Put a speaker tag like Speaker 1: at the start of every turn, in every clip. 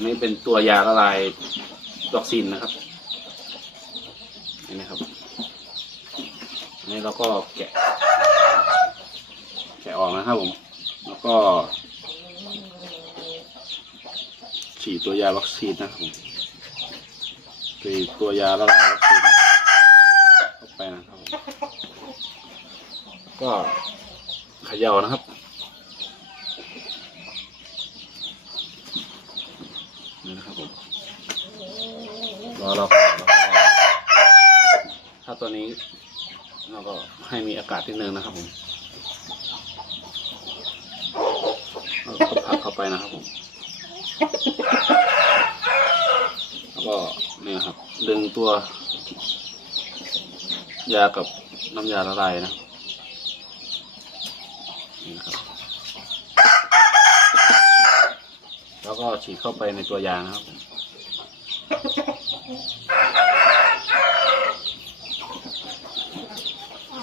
Speaker 1: นนี้เป็นตัวยาละลายวัคซีนนะครับนี่นะครับอันนี้เราก็แกะ แกะออกนะครับผม แล้วก็ ฉีดตัวยาวัคซีนนะครับผมคือตัวยาละลายวัคซีนเข้าไปนะครับผมก็เขย่านะครับ นี่นะครับผม รอเราก่อนแล้วก็ถ้าตัวนี้เราก็ให้มีอากาศนิดนึงนะครับผมแล้วก็พักเข้าไปนะครับผมแล้วก็นี่ครับ ดึงตัวยากับน้ำยาละลายนะนี่ครับ แล้วก็ฉีดเข้าไปในตัวยานะครับ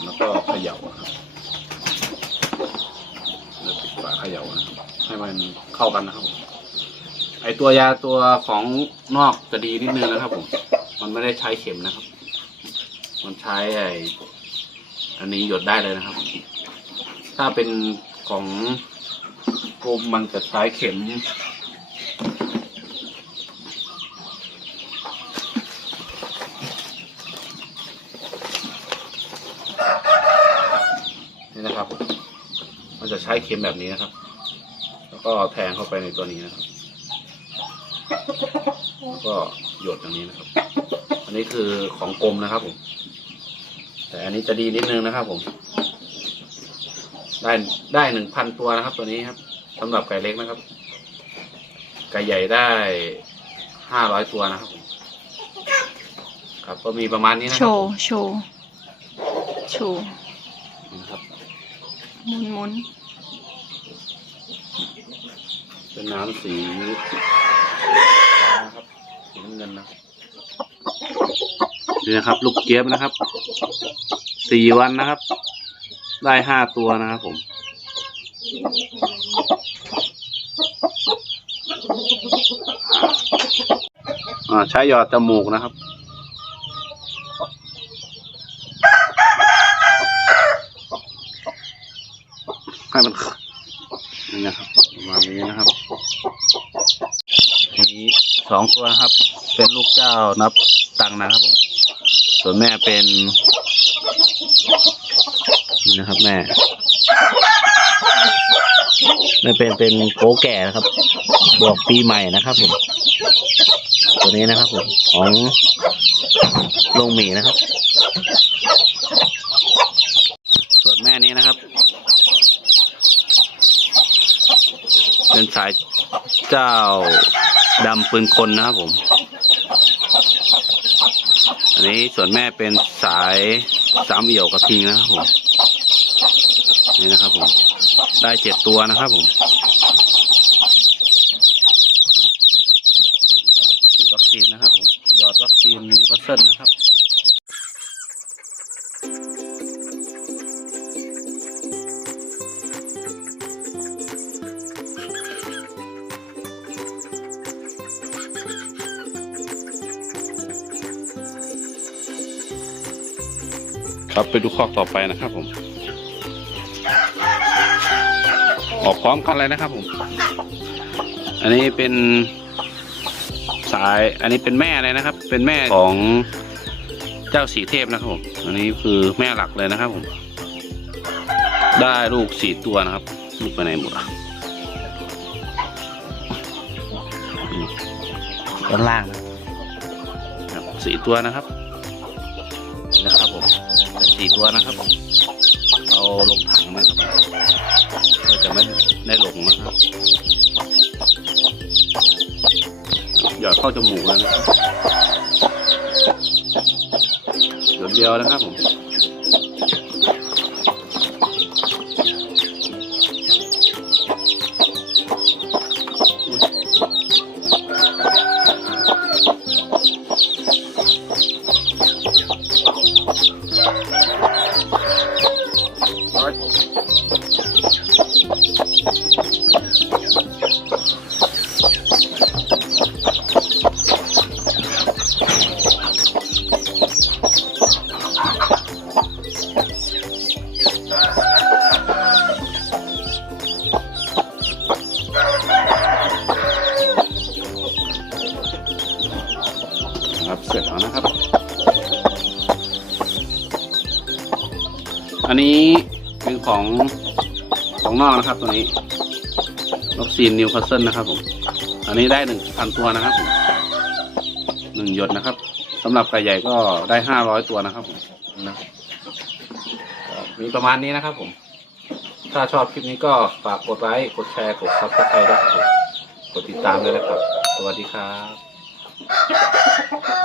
Speaker 1: แล้วก็เขย่าครับแล้วปิดฝาเขย่านะครับให้มันเข้ากันนะครับผมไอตัวยาตัวของนอกจะดีนิดนึงนะครับผม มันไม่ได้ใช้เข็มนะครับ มันใช้ไออันนี้หยดได้เลยนะครับ ถ้าเป็นของกรมมันจะใช้เข็ม นี่นะครับ มันจะใช้เข็มแบบนี้นะครับ แล้วก็แทงเข้าไปในตัวนี้นะครับ แล้วก็หยดอย่างนี้นะครับ อันนี้คือของกรมนะครับผม แต่อันนี้จะดีนิดนึงนะครับผม ได้ได้หนึ่งพันตัวนะครับ ตัวนี้ครับสำหรับไก่เล็กนะครับ ไก่ใหญ่ได้ห้าร้อยตัวนะครับผมครับก็มีประมาณนี้นะค
Speaker 2: โช
Speaker 1: รับผ
Speaker 2: ว์
Speaker 1: ม
Speaker 2: โชว์ โชว์
Speaker 1: นี่นะครับ
Speaker 2: หมุนหมุน
Speaker 1: เป็นน้ำสีนะครับสีน้ำเงินนะครับนี่นะครับ ลูกเจี๊ยบนะครับ สี่วันนะครับ ได้ห้าตัวนะครับผม อ่าใช้หยอดจมูกนะครับ ให้มันนี่นะครับมานี้นะครับนี้สองตัวนะครับ เป็นลูกเจ้านับตังนะครับผมส่วนแม่เป็นนี่นะครับแม่แม่เป็นเป็นโกแก่นะครับบอกปีใหม่นะครับผมตัวนี้นะครับผมของลงหมีนะครับ ส่วนแม่นี้นะครับ เป็นสายเจ้าดำปืนคนนะครับผม อันนี้ส่วนแม่เป็นสายสามเอี่ยวกระทิงนะครับผมนี่นะครับผม ได้เจ็ดตัวนะครับผมฉีดวัคซีนนะครับผม หยอดวัคซีนนิวคาสเซิลนะครับ ครับไปดูข้อต่อไปนะครับผม ออกพร้อมกันเลยนะครับผม อันนี้เป็นสายอันนี้เป็นแม่เลยนะครับ เป็นแม่ของเจ้าสีเทพนะครับผม อันนี้คือแม่หลักเลยนะครับผม ได้ลูกสี่ตัวนะครับ ลูกไปไหนหมดอะอืมด้านล่างนะครับสี่ตัวนะครับ สี่ตัวนะครับ เอาลงถังนะครับก็จะไม่ได้หลงนะครับ หยอดเข้าจมูกแล้วนะครับเดี๋ยวเดียวนะครับผม นะครับเสร็จแล้วนะครับ อันนี้เป็นของของนอกนะครับตัวนี้ล็อกซีนนิวคาสเซิลนะครับผม อันนี้ได้หนึ่งพันตัวนะครับผมหนึ่งหยดนะครับสำหรับไก่ใหญ่ก็ได้ห้าร้อยตัวนะครับผมนะมีประมาณนี้นะครับผม ถ้าชอบคลิปนี้ก็ฝากกดไลค์ กดแชร์ กดซับสไครต์ด้วยกดติดตามด้วยนะครับ สวัสดีครับ ハハハハ!